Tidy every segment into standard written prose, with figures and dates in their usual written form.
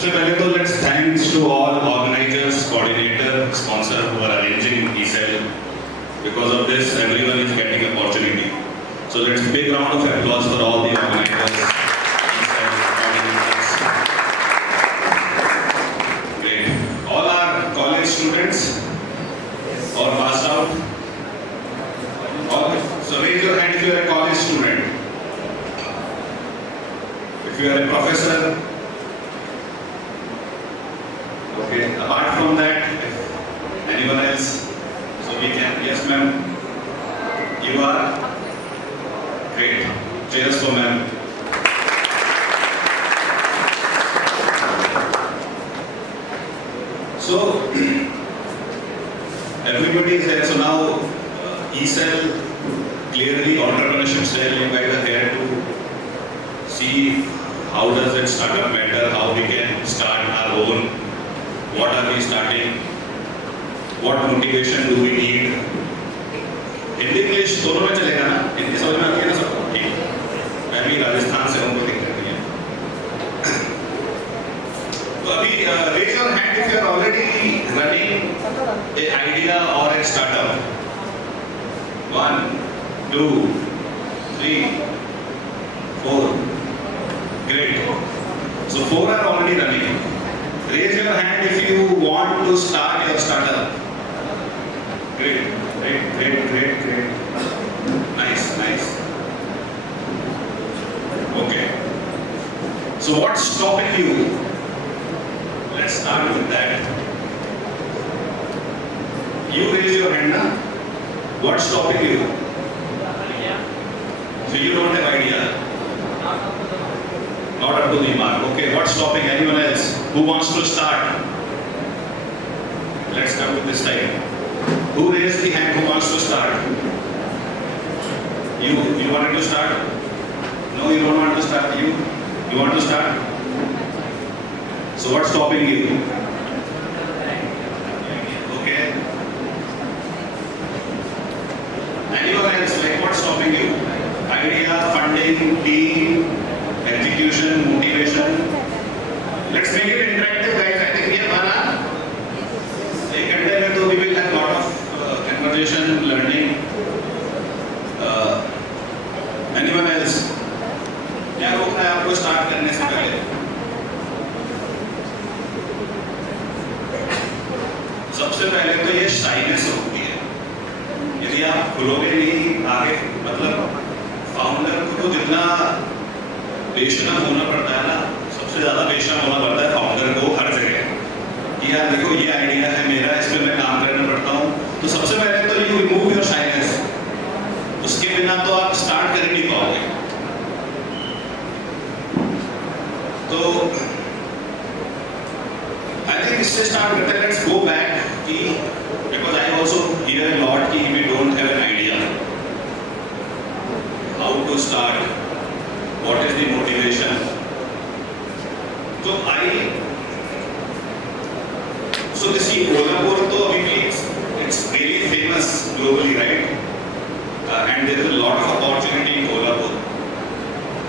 So let's thanks to all organizers, coordinator, sponsor who are arranging E-Cell. Because of this, everyone is getting opportunity. So let's big round of applause for all the organizers, E-Cell, coordinators. Great. All are college students or passed out? All. So raise your hand if you are a college student. If you are a professor. Okay. Apart from that, anyone else? So we can. Yes, ma'am. You are. Great. Cheers for ma'am. So everybody is there. So now E-Cell, clearly entrepreneurship cell, you guys are here to see how does it startup matter, how we can start our own, what are we starting, what motivation do we need. Hindi English दोनों में चलेगा ना? हिंदी समझ में आती है ना सबको? ठीक। मैं भी राजस्थान से हूँ, तो दिक्कत नहीं है। तो अभी raise your hand if you are already running an idea or a startup. 1, 2, 3, 4. Great. So 4 are already running. Raise your hand if you want to start your startup. Great. Nice. Okay. So what's stopping you? Let's start with that. You raise your hand now. What's stopping you? So you don't have idea. Not up to the mark. Okay. What's stopping anyone else? Who wants to start? Let's come to this side. Who raised the hand who wants to start? You wanted to start? No, you don't want to start. You want to start? So what's stopping you? Okay. Anyone else? Like what's stopping you? Idea, funding, team, execution, motivation. Let's make it interactive, guys. I think ये हमारा एक घंटे में तो we will have lot of conversation, learning. Anyone else? क्या रोकना है आपको स्टार्ट करने से पहले? सबसे पहले तो ये शाइनेस होती है. यदि आप खुलोगे नहीं आगे, मतलब फाउंडर को तो जितना बेशरम होना पड़ता है ना, सबसे ज्यादा बेशरम होना पड़ता है फाउंडर को हर जगह. कि यार देखो ये आइडिया है मेरा, इस पे मैं काम करना पड़ता हूँ. तो सबसे पहले तो यू रिमूव योर शाइनेस. उसके बिना तो आप स्टार्ट कर ही नहीं पाओगे. तो आई थिंक इससे स्टार्ट करते हैं. लेट्स गो बैक कि because I also hear a lot कि we don't have an idea how to start, what is the motivation. तो so this Kolhapur तो अभी भी it's really famous globally, right? And there is a lot of opportunity in Kolhapur.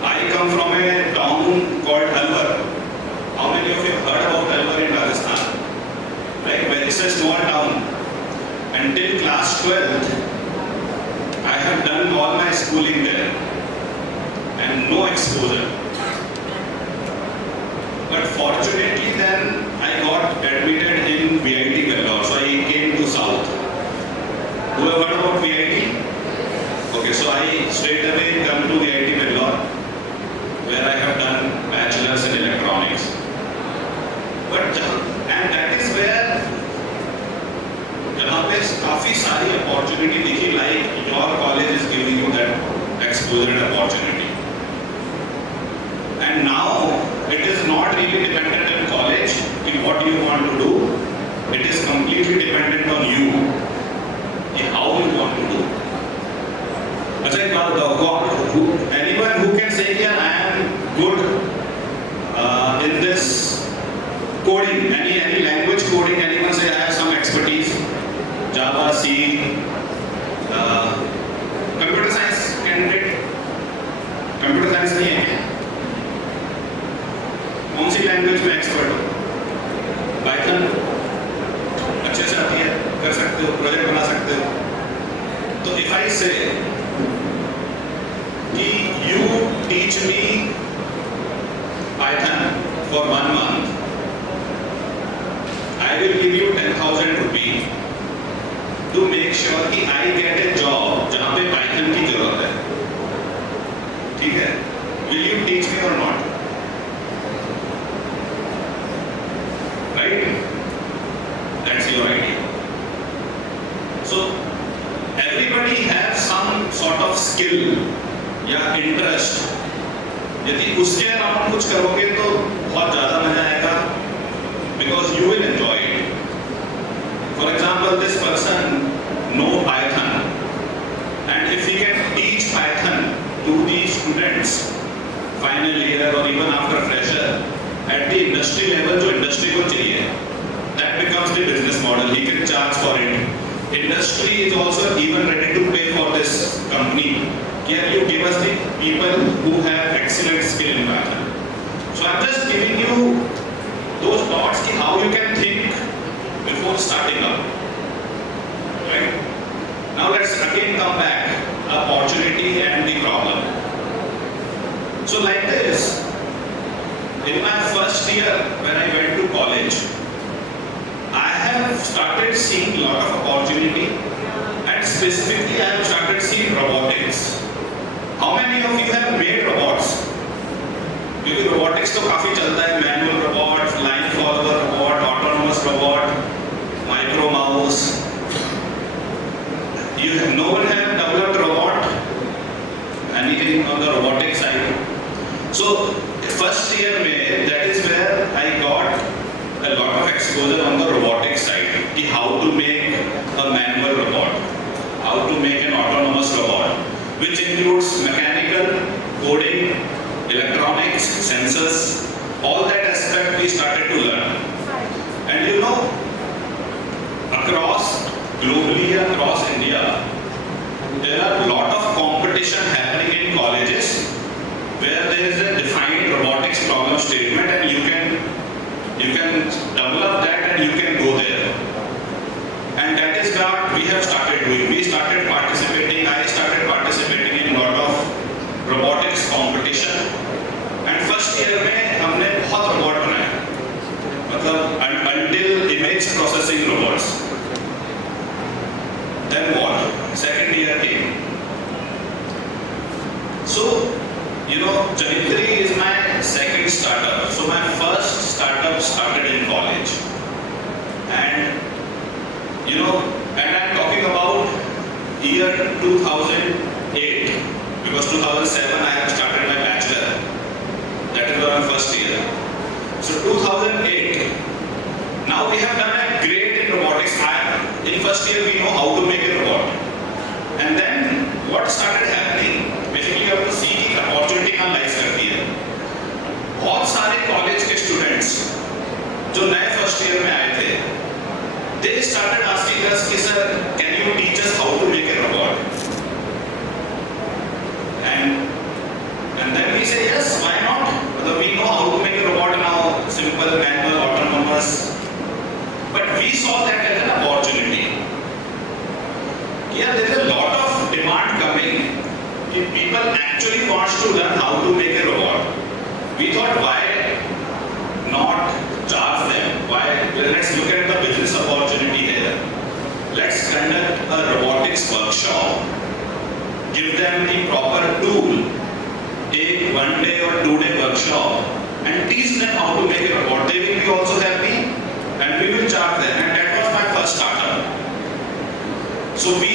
I come from a town called Alwar. How many of you have heard about Alwar in Rajasthan? Right? Well, it's a small town. Until class 12th, I have done all my schooling there, and no exposure. But fortunately, then I got admitted in VIT Bangalore, so I came to South. Who have heard about VIT? Okay, so I straight away come to VIT Bangalore, where I have done bachelor's in electronics. And that is where जहाँ पे काफी सारी opportunity दिखी, like your college is giving you that exposure and opportunity. And now it is not really dependent on college in what you want to do. It is completely dependent on you in how you want to do. अच्छा एक बात बताओ, anyone who can say कि I am good in this coding, any language coding, anyone say I have some expertise, Java, C, computer science candidate, computer science नहीं है क्या? कौन सी language में एक्सपर्ट हो, पाइथन अच्छे से आती है, कर सकते हो, प्रोजेक्ट बना सकते हो। तो इफ आई से कि you teach me Python for 1 month, I will give you 10,000 rupees to make sure कि I get a job जहाँ पे पाइथन की जरूरत है, ठीक है? Will you teach me or not? Right? That's your idea. So everybody has some sort of skill या interest. यदि उसके अलावा कुछ करोगे तो बहुत ज़्यादा मजा आएगा, because you will enjoy it. For example, this person know Python, and if he can teach Python to the students final year or even after fresher at the industry level जो industry को चाहिए, that becomes the business model. He can charge for it. Industry is also even ready to pay for this company. Can you give us the people who have excellent skill in Python? So I'm just giving you those thoughts ki how you can think before starting up. Right? Now let's again come back, opportunity and the problem. So like this, in my first year when I went to college, I have started seeing a lot of opportunity, and specifically I have started seeing robotics. How many of you have made robots? क्योंकि robotics तो काफी चलता है, manual robot, line follower robot, autonomous robot, micro mouse. No one have developed robot, anything on the robotic side. So first year में, that is where I got a lot of exposure on the robotic side. कि how to make a manual robot, how to make an autonomous robot, which includes mechanical, coding, electronics, sensors, all that aspect we started to learn. And you know, across globally, across India, there are a lot of competition happening in colleges where there is a defined robotics problem statement, and you can develop that and you can go there. And that is what we have started doing. We started participating, I started participating in a lot of robotics competition. And first year में हमने बहुत robot बनाए, मतलब until image processing robots. Then what? Second year came. So, you know, JANITRI is my second startup. So my first startup started in college. And you know, and I'm talking about year 2008, because 2007 I have started my bachelor. That is our first year. So 2008, now we have done a great in robotics. In first year we know how to make a robot. And then what started happening, basically you have to see कि opportunity कहाँ lies करती है. बहुत सारे college के students जो नए first year में आए थे, they started asking us, sir, can you teach us how to make a robot? And then we say, yes, why not? Because we know how to make a robot now, simple, manual, autonomous. But we saw that as an opportunity. Yeah, there is a lot of demand coming. If people actually want to learn how to make a robot, we thought, why not charge them? Why? Let's look at the business opportunity here. Let's conduct a robotics workshop. Give them the proper tool. Take 1 day or 2 day workshop and teach them how to make a robot. They will be also happy, and we will charge them. And that was my first startup. So we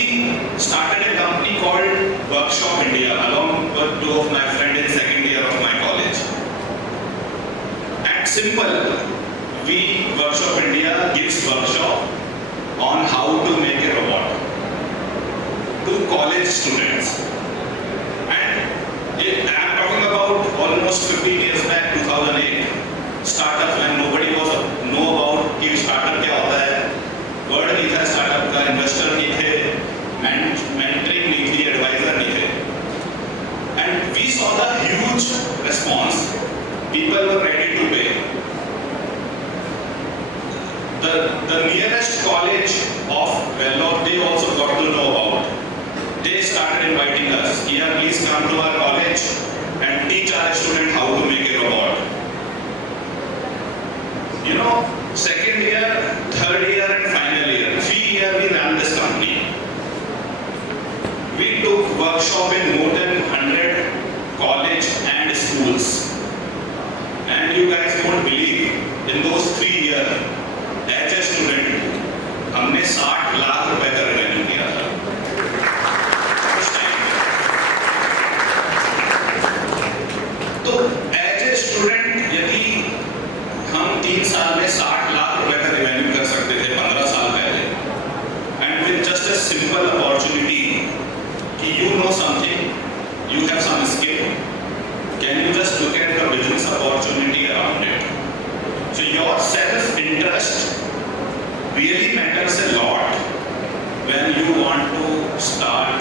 started a company called Workshop India along with 2 of my friends in second year of my college. And simple, Workshop India gives workshop on how to make a robot to college students. And I am talking about almost 15 years back, 2008. Startup when nobody was know about कि startup क्या होता है, word नहीं था startup का, investor नहीं थे, mentoring नहीं थी, advisor नहीं थे. And we saw the huge response. People were ready to pay. the nearest college of Vellore, they also got to know about. They started inviting us, here please come to our college and teach our student how to make a robot. You know, second year, third year and final year, 3 years we ran this company. We took workshop in more than 100 college and schools. And you guys won't believe, in those 3 years, as a student, हमने 60 लाख रुपए का revenue किया था। उस time तो as a student यदि हम 3 साल में 60 लाख रुपए का रेवेन्यू कर सकते थे 15 साल पहले, and with just a simple opportunity कि you know something, you have some skill, can you just look at the business opportunity around it? So your self-interest really matters a lot when you want to start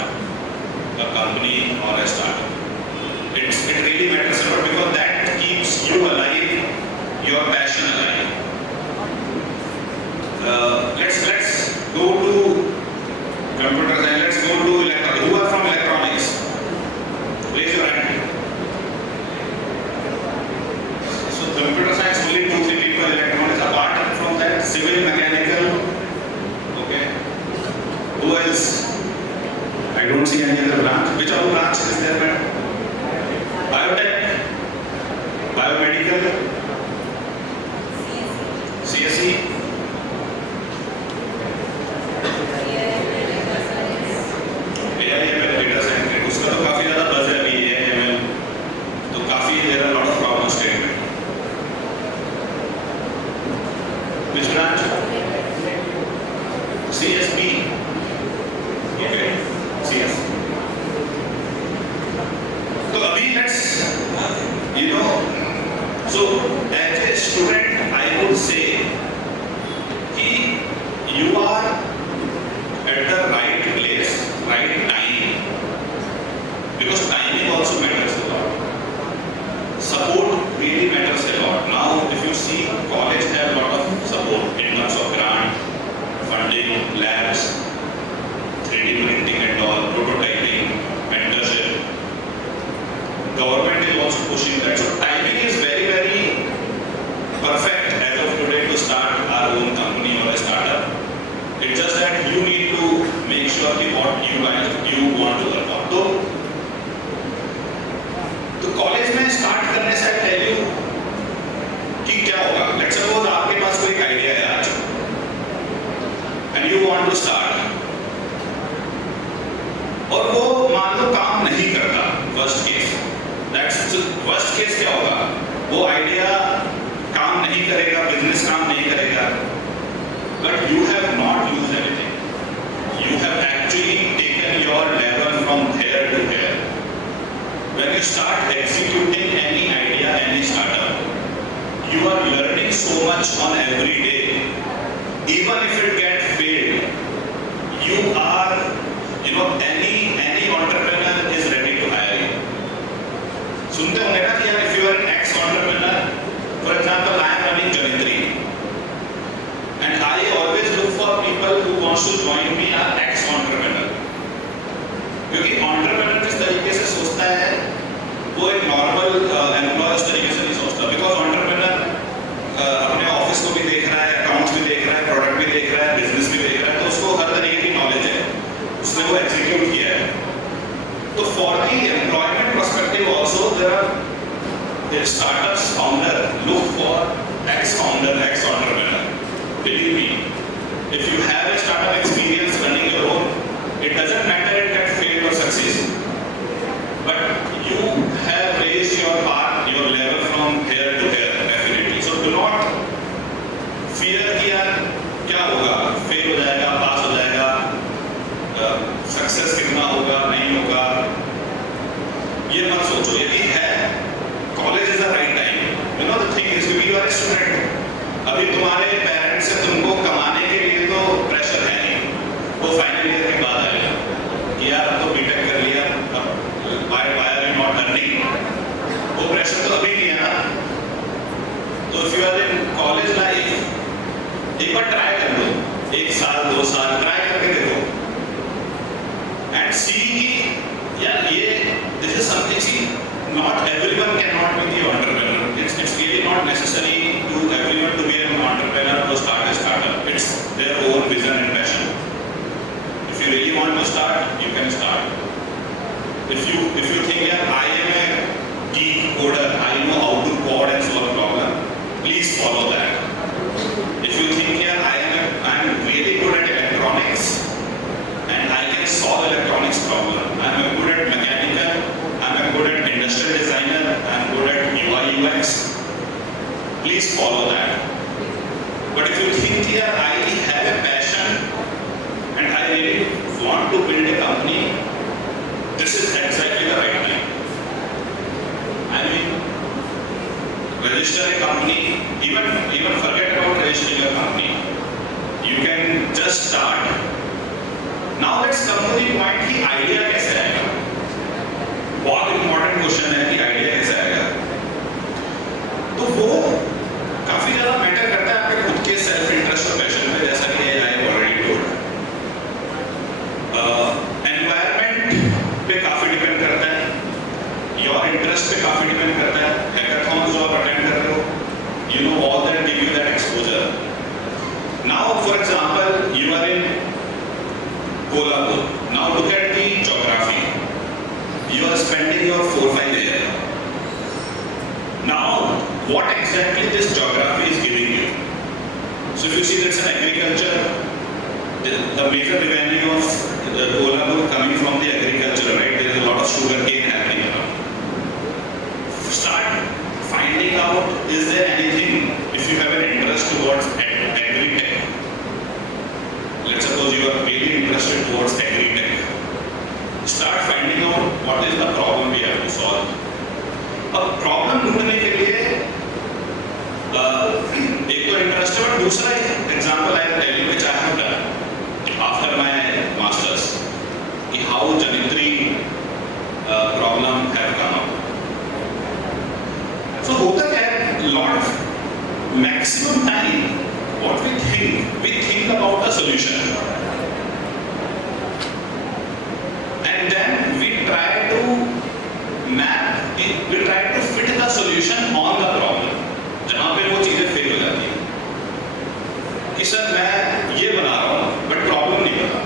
a company or a startup. It really matters a lot because that keeps you alive, your passion alive. Let's go to computer science. Let's go to electronics. Who are from electronics? Raise your hand. So computer science only 2-3 people. Electronics apart from that, civil, mechanical. Okay. Who else? I don't see any other branch. Which other branch is there, madam? Biotech, biomedical, CSE. Data science. उसका तो काफी ज़्यादा buzz है अभी AIML. तो काफी there are a lot of problem statement. Which branch? CSB. Okay. CS. So अभी let's, you know, so as a student I would say कि you are at the right place, right time, because timing also matters a lot. Support really matters a lot. Now if you see, college have a lot of support in terms of grant, funding, labs, 3D printing and all, prototyping, mentorship. Government is also pushing that. So timing is very, very perfect as of today to start our own company or a startup. It's just that you need to make sure that what you want to learn about. तो college में start करने से I tell you कि क्या होगा. Let's suppose आपके पास कोई idea है आज and you want to start, और वो मान लो काम नहीं करता. Worst case. That's worst case क्या होगा? वो आइडिया काम नहीं करेगा, बिजनेस काम नहीं करेगा. But you have not used anything. You have actually taken your level from here to here. When you start executing any idea, any startup, you are learning so much on every day. Even if it gets failed, you are, you know, any entrepreneur is ready to hire you. सुनते होंगे ना कि यार if you are an ex-entrepreneur, for example, I am running JANITRI, and I always look for people who wants to join me are ex-entrepreneur. क्योंकि entrepreneur जिस तरीके से सोचता है, वो एक normal employer इस तरीके से नहीं सोचता. Because entrepreneur अपने ऑफिस को भी देख रहा है, अकाउंट्स भी देख रहा है, प्रोडक्ट भी देख रहा है, बिजनेस भी देख रहा है, तो उसको हर तरीके की नॉलेज है, उसने वो एग्जीक्यूट किया है. तो for the employment perspective also, there are startups founder look for ex-founder, ex-entrepreneur. Believe me, if you have a startup experience running your own, it doesn't matter if it failed or succeed, but you have raised your bar, your level from here to here, definitely. So do not fear कि यार क्या होगा, fail हो जाएगा, पास हो जाएगा, success कितना होगा, नहीं होगा, ये मत सोचो. यदि है, college is the right time. You know the thing is, you are a student. अभी तुम्हारे पेरेंट्स से तुमको कमाने के लिए तो प्रेशर है नहीं, वो फाइनल ईयर के बाद आएगा कि यार अब तो बीटेक कर लिया, अब why are you not earning? वो प्रेशर तो अभी नहीं है ना. तो if you are in college life, एक बार ट्राई कर लो, 1 साल 2 साल ट्राई करके देखो एंड सी कि यार ये this is something, see not everyone cannot be the entrepreneur. It's really not necessary to everyone to be an entrepreneur or start a startup. It's their own vision and passion. If you really want to start, you can start. If you think, yeah, I am a geek coder, I know how to code and solve problem, please follow that. If you think, yeah, I am really good at electronics and I can solve electronics problem, I am good at mechanical, I am good at industrial designer, I am good at UI UX, please follow that. But if you think, yeah, I have a passion and I really want to build a company, this is exactly the right time. I mean, register a company, even forget about registering a company. You can just start. Now let's come to the point कि idea कैसे आएगा? बहुत important question है कि idea कैसे आएगा? तो वो काफी ज़्यादा मैटर करता है आपके खुद के सेल्फ इंटरेस्ट और पैशन पे, जैसा कि I have already told. Environment पे काफी डिपेंड करता है, your interest पे काफी डिपेंड करता है, hackathons जो आप अटेंड कर रहे हो, you know all that give you that exposure. Now for example, you are in Kolhapur. Now look at the geography. You are spending your 4-5 years. Now what exactly this geography is giving you? So if you see that's an agriculture, the major revenue of Kolhapur coming from the agriculture, right? There is a lot of sugarcane happening around. Start finding out, is there anything, if you have an interest towards agri-tech. Let's suppose you are really interested towards agri-tech. Start finding out what is the problem we have to solve. अब problem ढूंढने के लिए एक तो interest है, और दूसरा example I tell you which I have done after my masters कि how JANITRI problem have come up. So होता क्या है, lot of maximum time what we think about the solution and then we try to fit the solution on the problem. जहाँ पे वो चीजें fail हो जाती है कि सर मैं ये बना रहा हूँ बट प्रॉब्लम नहीं बना.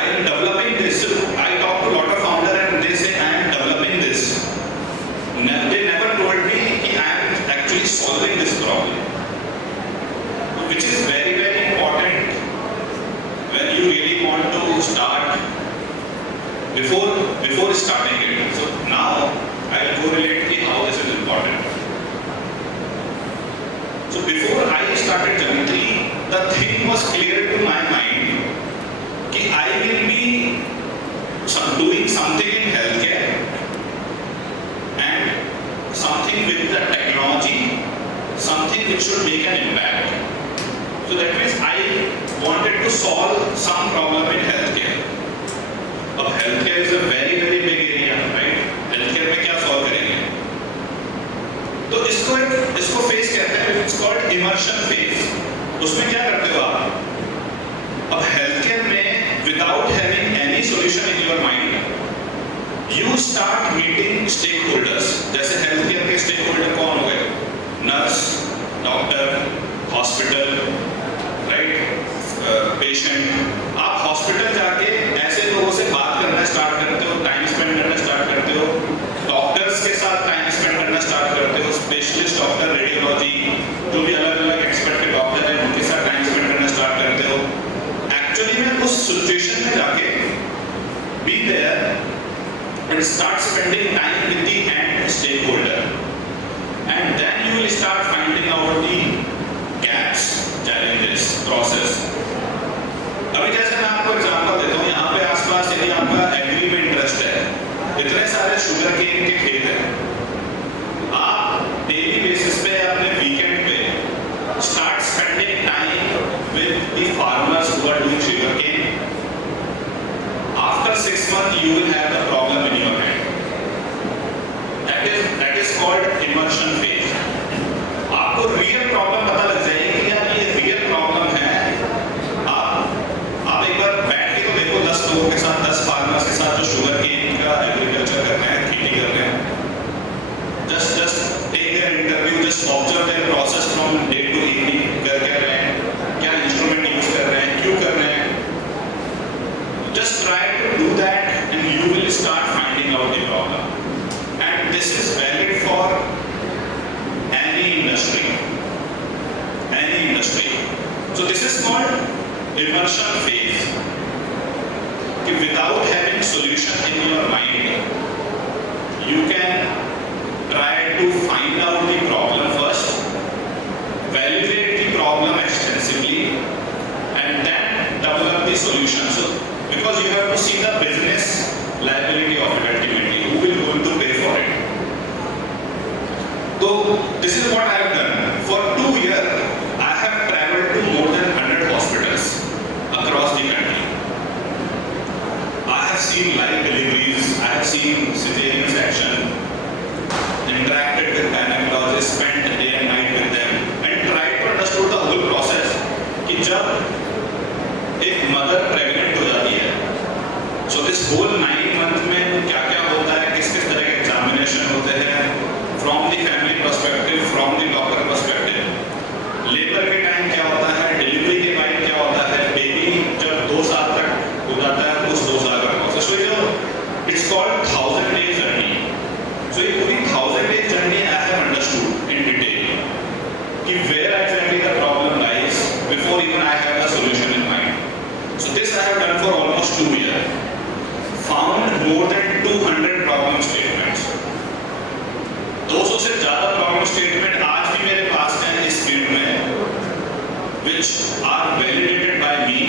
I am developing this. I talk to a lot of founder and they say I am developing this. They never told me कि I am actually solving this problem. Which is very, very important when you really want to start before starting it. So now I will correlate how this is important. So before I started JANITRI, the thing was clear to my mind that I will be doing something in healthcare and something with the technology, something which should make an impact. So that means I wanted to solve some problem in healthcare. अब healthcare is a very very big area, right? Healthcare में क्या solve करेंगे? तो इसको phase कहते हैं, it's called immersion phase. उसमें क्या करते हो आप? अब healthcare में without having any solution in your mind, you start meeting stakeholders. जैसे healthcare के stakeholder कौन हो गए? Nurse, doctor, hospital, right? Patient. आप हॉस्पिटल जाके ऐसे लोगों से बात करना स्टार्ट करते हो, टाइम स्पेंड करना स्टार्ट करते हो, डॉक्टर्स के साथ टाइम स्पेंड करना स्टार्ट करते हो, स्पेशलिस्ट डॉक्टर, रेडियोलॉजी, जो भी अलग अलग एक्सपर्ट के डॉक्टर हैं उनके साथ टाइम स्पेंड करना स्टार्ट करते हो. एक्चुअली में उस सिचुएशन में जाके be there and start spending time with the end stakeholder and then you will start finding out the gaps, challenges, process. अभी जैसे मैं आपको एग्जांपल देता हूँ, यहाँ पे आसपास यदि आपका एग्री में इंटरेस्ट है, इतने सारे शुगर केन के खेत हैं, आप डेली बेसिस पे अपने वीकेंड पे start spending time with the farmers who are doing sugarcane. After 6 months you will have the problem in your hand. That is called immersion phase. आपको real problem पता लग जाएगी कि यार ये immersion phase. कि without having solution in your mind, you can try to find out the problem first, validate the problem extensively, and then develop the solution. So, because you have to see the business liability of it ultimately, who will going to pay for it. So, this is what I have done. For 2 years, I have traveled to more than 100 hospitals across the country. I have seen live deliveries, I have seen cesarean section, interacted with gynecologists, spent day and night with them, and tried to understand the whole process. कि जब एक mother pregnant हो जाती है, so this whole 9 months में क्या-क्या होता है, किस-किस तरह के examination होते हैं, from the family perspective, from the doctor perspective, labor के time क्या होता है, delivery के बाद क्या होता है, baby जब 2 साल तक हो जाता है, उस 2 साल का process. So it's called 1000 days journey. So ये पूरी 1000 days journey I have understood in detail. कि where exactly the problem lies before even I have the solution in mind. So this I have done for almost 2 years. Found more than 200 problem statements. 200 से ज़्यादा problem statement आज भी मेरे पास हैं इस field में, which are validated by me,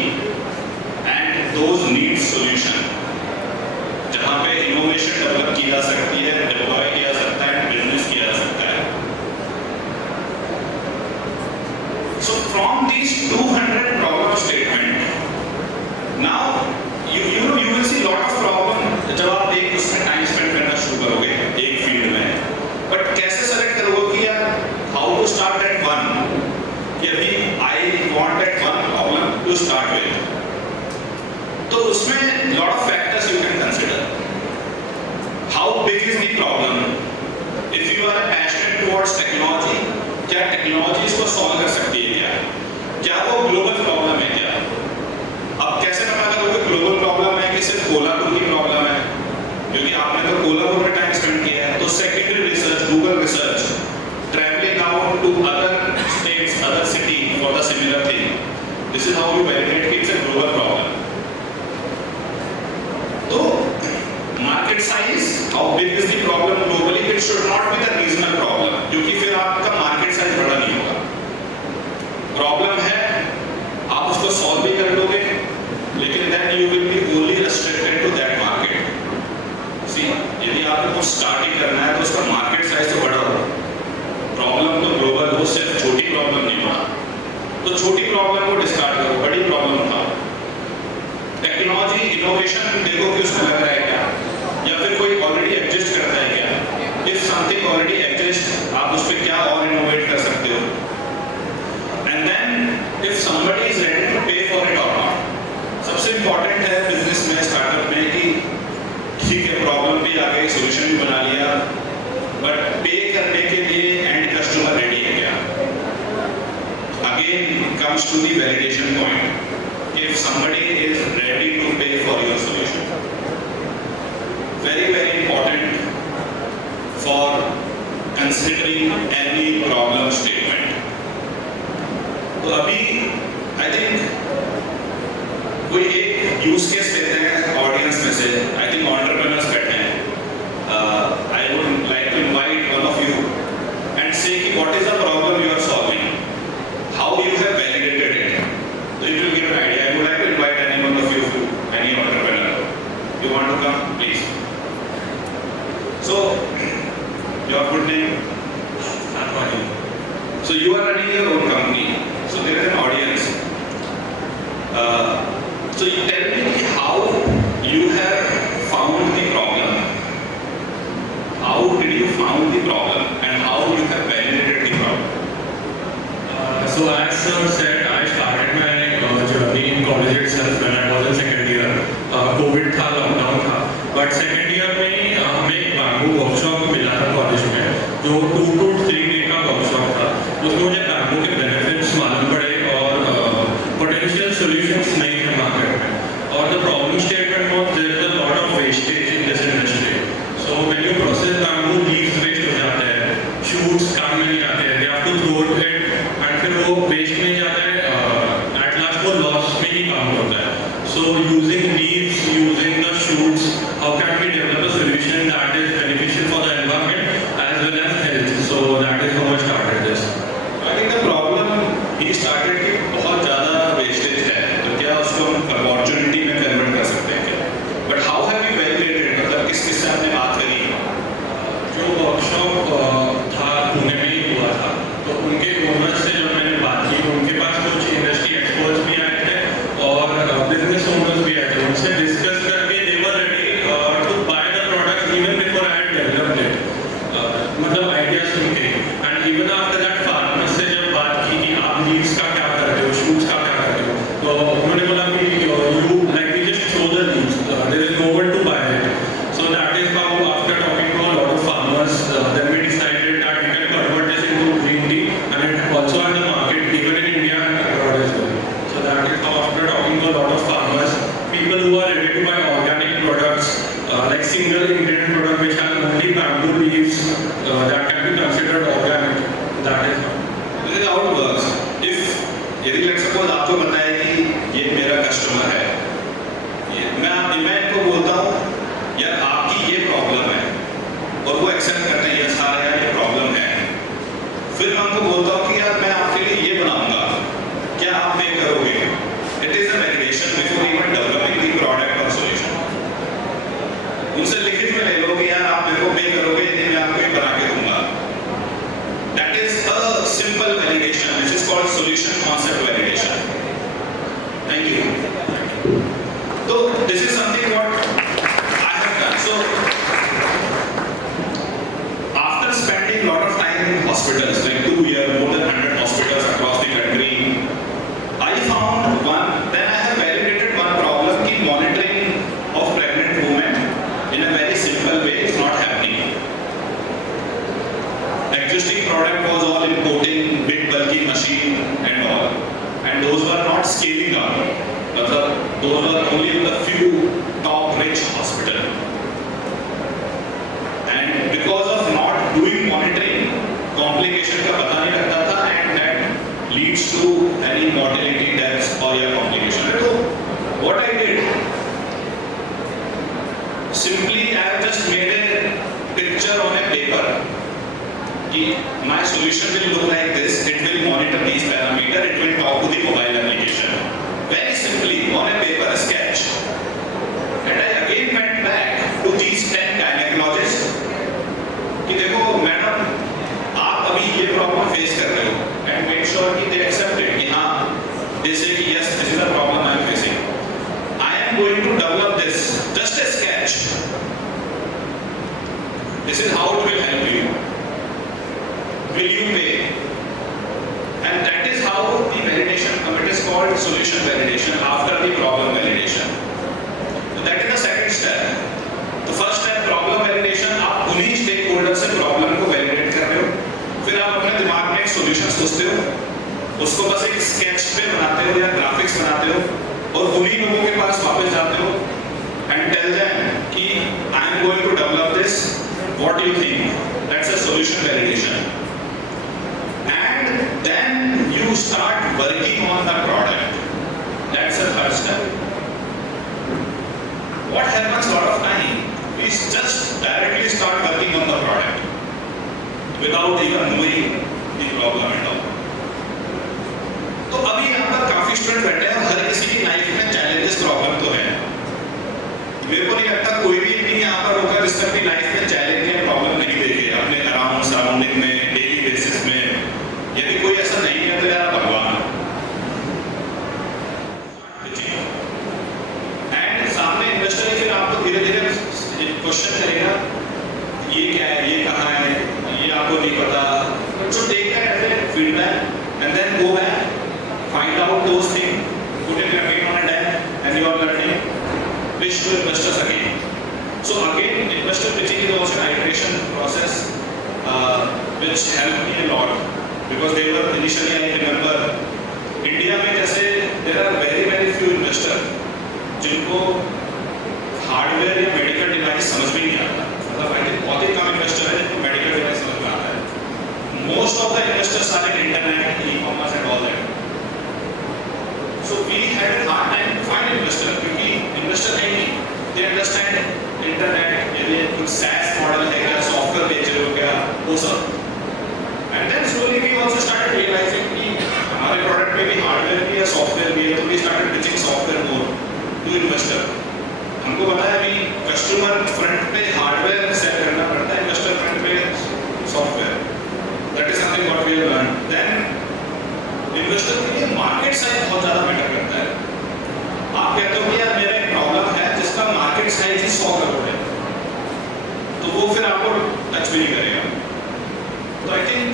and those need solution. जहाँ पे innovation develop की जा सकती है, deploy किया जा सकता है, business किया जा सकता है. So from these 200 problem statement, now you will see lot of problem जब आप एक उसमें time spend करना शुरू करोगे एक field में, but कैसे select करोगे कि यार how to start that one, कि अभी I want that one problem to start with. तो उसमें lot of factors you can consider. How big is the problem? If you are passionate towards technology, क्या technology इसको solve कर सकती है क्या? क्या वो global problem है क्या? अब कैसे पता करोगे global problem है कि सिर्फ कोल्हापुर की problem है? क्योंकि आपने तो कोल्हापुर में time spend किया है, तो secondary research, Google research, traveling out to other states, other city for the similar thing. This is how you validate कि it's a global problem. तो market size, how big is the problem globally? It should not be the regional problem, क्योंकि फिर आपका market size बड़ा नहीं होगा. Problem है, आप उसको solve भी कर लोगे, लेकिन then you will be only restricted to that market. See, यदि आपको कुछ starting करना है, तो उसका market size तो बड़ा हो. Problem तो global हो, सिर्फ छोटी problem नहीं होगा. तो छोटी problem को discard करो, बड़ी problem उठाओ. टेक्नोलॉजी इनोवेशन देखो कि उसमें लग रहा है क्या, या फिर कोई ऑलरेडी एग्जिस्ट करता है क्या. इफ समथिंग ऑलरेडी एग्जिस्ट, आप उस पर क्या और इनोवेट कर सकते हो. And then if somebody is ready to pay for it और नॉट. सबसे इंपॉर्टेंट है बिजनेस में, स्टार्टअप में, कि ठीक है प्रॉब्लम भी आ गई, सोल्यूशन भी बना लिया, बट पे करने के लिए एंड कस्टमर रेडी है क्या. Again comes to the validation point. If somebody is ready to pay for your solution, very important for considering any problem statement. तो अभी I think कोई एक use case लेते हैं audience में से. I think entrepreneurs बैठे हैं. I would like to invite one of you and say कि what is the problem you are solving, how you have validated it. So it will give an idea. I would like to invite any one of you, any entrepreneur. You want to come, please. So, your good name? Arun. So you are running your own company. So there is an audience. So you tell me how you have found the problem. How did you found the problem, and how you have validated the problem? So as sir said, I started my journey in college itself when I was in second year. COVID था, lockdown था, but second year में हमें एक bamboo workshop मिला था college में, जो 2 to 3 day का वर्कशॉप था. उसमें मुझे बैम्बू के बेनिफिट्स मालूम पड़े और पोटेंशियल सॉल्यूशंस नहीं थे मार्केट में. और the problem statement was there is a lot of wastage in this industry. So when you process bamboo, leaves waste हो जाते हैं, shoots काम में नहीं आते हैं, they have to throw it, and फिर वो waste में जाता है, at last वो loss में ही that can be considered organic. That is how. This is how it works. If यदि let's suppose आपको पता है कि ये मेरा कस्टमर है, मैं इनको बोलता हूँ यार आपकी ये प्रॉब्लम है और वो एक्सेप्ट करते हैं यस हाँ यार ये प्रॉब्लम है, फिर मैं उनको बोलता हूँ कि यार मैं आपके लिए ये बनाऊंगा, क्या आप पे करोगे? It is a validation before even developing the product or solution. उनसे लिखित में ले लो कि यार आप मेरे को पे करोगे यदि मैं आपको ये बना के दूंगा. That is a simple validation which is called solution concept validation. Thank you. So this is something what I have done. So after spending a lot of time in hospitals, like 2 years, more than 100 hospitals across the country, I found one. Then I have validated one problem: कि monitoring of pregnant women in a very simple way is not happening. Existing product was all importing big bulky machine and all, and those were not scaling up. Those were only in the few top rich hospital. And because of not doing monitoring, complication का पता नहीं लगता था, and that leads to any mortality, deaths or your complication. So what I did, simply I have just made a picture on a paper. My solution will look like this. It will monitor these parameters. It will talk to the mobile application. Very simply on a paper sketch. And I again went back to these 10 gynecologists. कि देखो madam आप अभी ये problem face कर रहे हो, and make sure कि they accept it कि हाँ they say कि yes this is the problem I am facing. I am going to develop this, just a sketch. This is how it will help you. Will you pay? And that is how the validation, it is called solution validation after the problem validation. So that is the second step. The first step problem validation, आप उन्हीं stakeholders से problem को validate कर रहे हो, फिर आप अपने दिमाग में एक solution सोचते हो, उसको बस एक sketch पे बनाते हो या graphics बनाते हो और उन्हीं लोगों के पास वापस जाते हो and tell them कि I am going to develop this, what do you think? That's a solution validation. Then you start working on the product. That's the third step. What happens a lot of time? We just directly start working on the product without even knowing the problem at all. तो अभी यहाँ पर काफी student बैठे हैं, हर किसी की life में चैलेंजेस प्रॉब्लम तो है. मेरे को नहीं लगता कोई भी नहीं यहाँ पर होगा जिसने अपनी लाइफ में चैलेंज या प्रॉब्लम नहीं देखे अपने अराउंड सराउंडिंग में, डेली बेसिस में. यदि कोई ऐसा नहीं है तो यार भगवान. एंड सामने इन्वेस्टर फिर आपको धीरे धीरे क्वेश्चन करेगा ये क्या है, ये कहाँ है, ये आपको नहीं पता. So take that as a feedback and then go back, find out those things, put it again on a deck and you are learning. Pitch to investors again. So again, investor pitching is also an iteration process which helped me a lot. Because they were initially, I remember, India में जैसे there are very few investors जिनको hardware या medical device समझ में नहीं आता. मतलब I think बहुत ही कम इन्वेस्टर है जिनको मेडिकल डिवाइस समझ में आता है. Most of the investors are in internet, e-commerce and all that. So we had a hard time to find investor क्योंकि investor है नहीं. They understand internet, ये कुछ SaaS मॉडल है क्या, सॉफ्टवेयर बेच रहे हो क्या, वो सब. And then slowly we also started realizing कि हमारे प्रोडक्ट में भी हार्डवेयर भी है, सॉफ्टवेयर भी है, तो we started pitching software more to investor. हमको पता है अभी कस्टमर फ्रंट पे हार्डवेयर सेट करना पड़ता है, इन्वेस्टर फ्रंट पे software. That is something what we have learned. Then investor के लिए मार्केट साइज बहुत ज़्यादा मैटर करता है. आप कहते हो कि यार मेरा एक प्रॉब्लम है जिसका मार्केट साइज ही 100 करोड़ है, तो वो फिर आपको टच भी नहीं करेगा. तो आई थिंक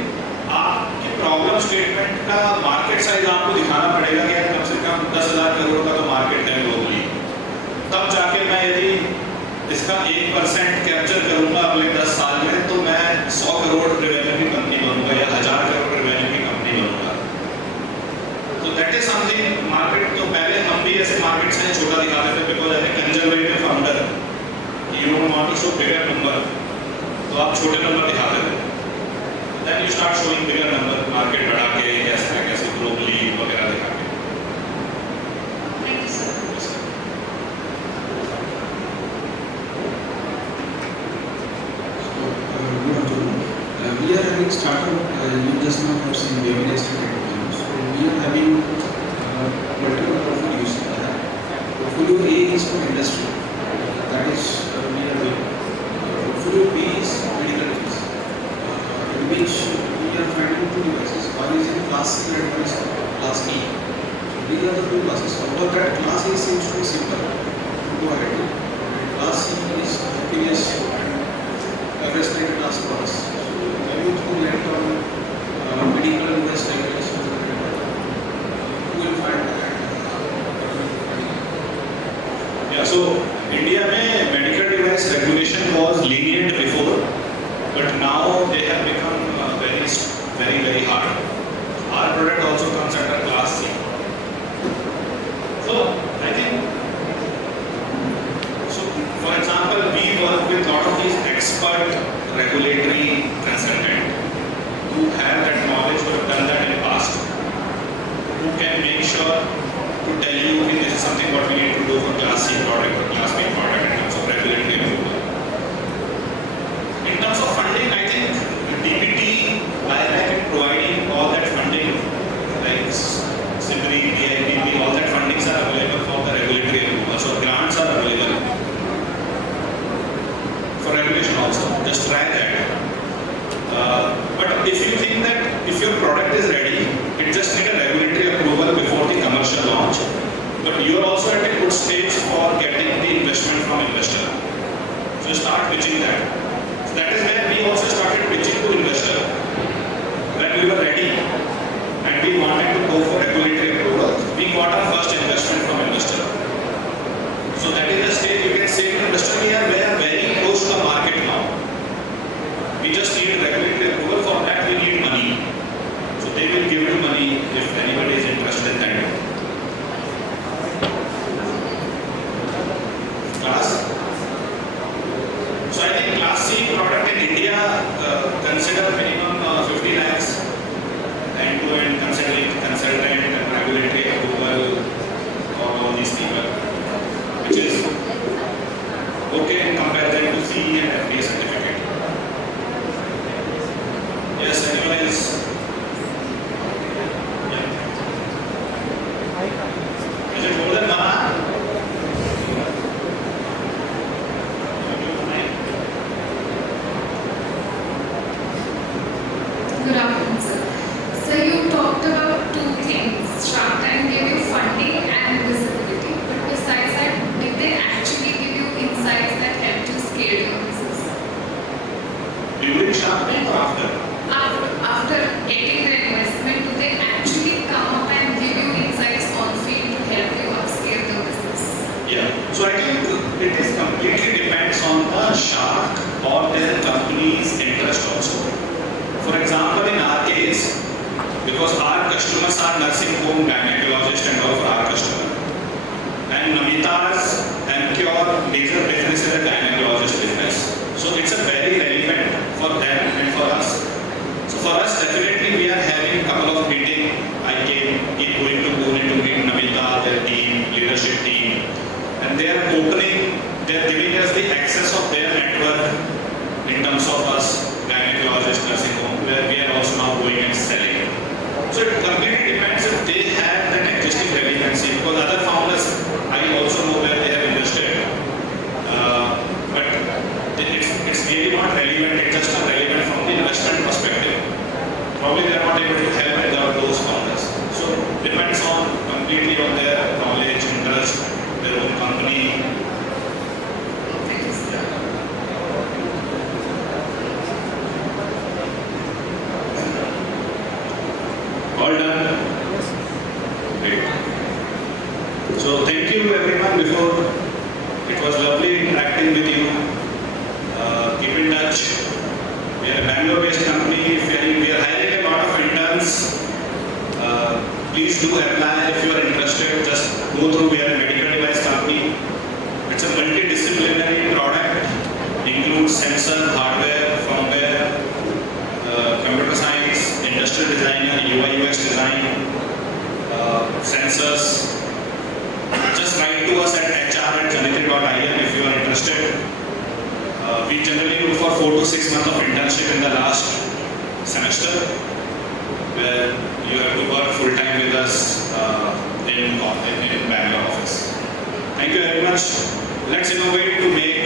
आपके प्रॉब्लम स्टेटमेंट का मार्केट साइज आपको दिखाना पड़ेगा कि कम से कम 10,000 करोड़ का तो मार्केट है ग्लोबली. तब जाके मैं यदि इसका 1% कैप्चर करूंगा अगले 10 साल में तो मैं 100 करोड़ रेवेन्यू की कंपनी बनूंगा या 1000 करोड़ रेवेन्यू की कंपनी बनूंगा. तो दैट इज समथिंग मार्केट. तो पहले हम भी ऐसे मार्केट साइज छोटा दिखाते थे because as a conservative founder you don't want to show bigger number, तो आप छोटे नंबर दिखा you start showing bigger number, market बढ़ा के कैसे globally वगैरह दिखा के. Thank you, sir. Yes, sir. Good afternoon. We are having startup, you just now have seen webinars and so we are having multiple portfolios. Portfolio A is for industry, that is we are doing. Portfolio B is medical device, in which we are finding two devices. One is in class C and one is class E. So these are the two classes. Although that class A seems to be simple to go ahead with. Class C is happiness and respect class for us. So I will throw light on medical device regulation. You will find that. Yeah, so India में medical device regulation was lenient before, but now they have become very hard. Our product also comes under class C. So I think, so for example, we work with a lot of these expert regulatory consultants who have that knowledge, who have done that in the past, who can make sure to tell you okay, this is something what we need to do for class C product or class B product in terms of regulatory approval. In terms of funding, I think DBT, by providing all that funding, like SIBRI, DIPP, all that fundings are available for the regulatory approval. So grants are available for regulation also. Just try that. But if you think that if your product is ready, it just needs a regulatory approval before the commercial launch. But you are also at a good stage for getting the investment from investor. So start pitching that. So that is where we also started pitching to investor. When we were ready and we wanted to go for regulatory approval, we got our first investment from investor. So that is the stage you can say to investor, we are very close to the market now. We just need regulatory approval. For that we need money. So they will give you money if anybody is interested in that. Class. So I think class C product in India consider minimum 50 lakhs end-to-end consultant and regulatory approval for all these people, which is okay in comparison to CE and FDA certificate. Yes, anyone else? Is it more than 1 hour? Good afternoon, sir. So you talked about two things. Shark Tank gave you funding and visibility. But besides that, did they actually give you insights that helped you scale your business? During Shark Tank or after? After getting the investment, do they actually come up and give you insights on field to help you upscale your business? Yeah. So I think it is completely depends on the shark or their company's interest also. For example, in our case, because our customers are nursing home gynecologists and all for our customer, and Namita's Emcure major business is a gynecologist business. So it's a very relevant for them and for us. So for us, definitely we are having a couple of meetings. I keep going to Pune to meet Namita, their team, leadership team, and they are giving us the access of their network in terms of us, gynecologist, nursing home, where we are also now going and selling. So it completely depends if they have that existing relevancy, because other founders, I also know where they have invested, but it's really not relevant, it's just not relevant from the investment perspective. Probably they are not able to help without those founders. So depends on completely on their knowledge, interest, their own company. Thank you, sir. All done? Great. So thank you everyone. Before, it was lovely interacting with you. Keep in touch. We are a Bangalore-based company. We are hiring a lot of interns. Please do apply if you are interested. Just go through. We are a medical device company. It's a multidisciplinary product. Includes sensor, hardware, firmware, computer science, freelancers, just write to us at hr@janitri.in if you are interested. We generally look for 4 to 6 months of internship in the last semester, where you have to work full time with us in Bangalore office. Thank you very much. Let's innovate to make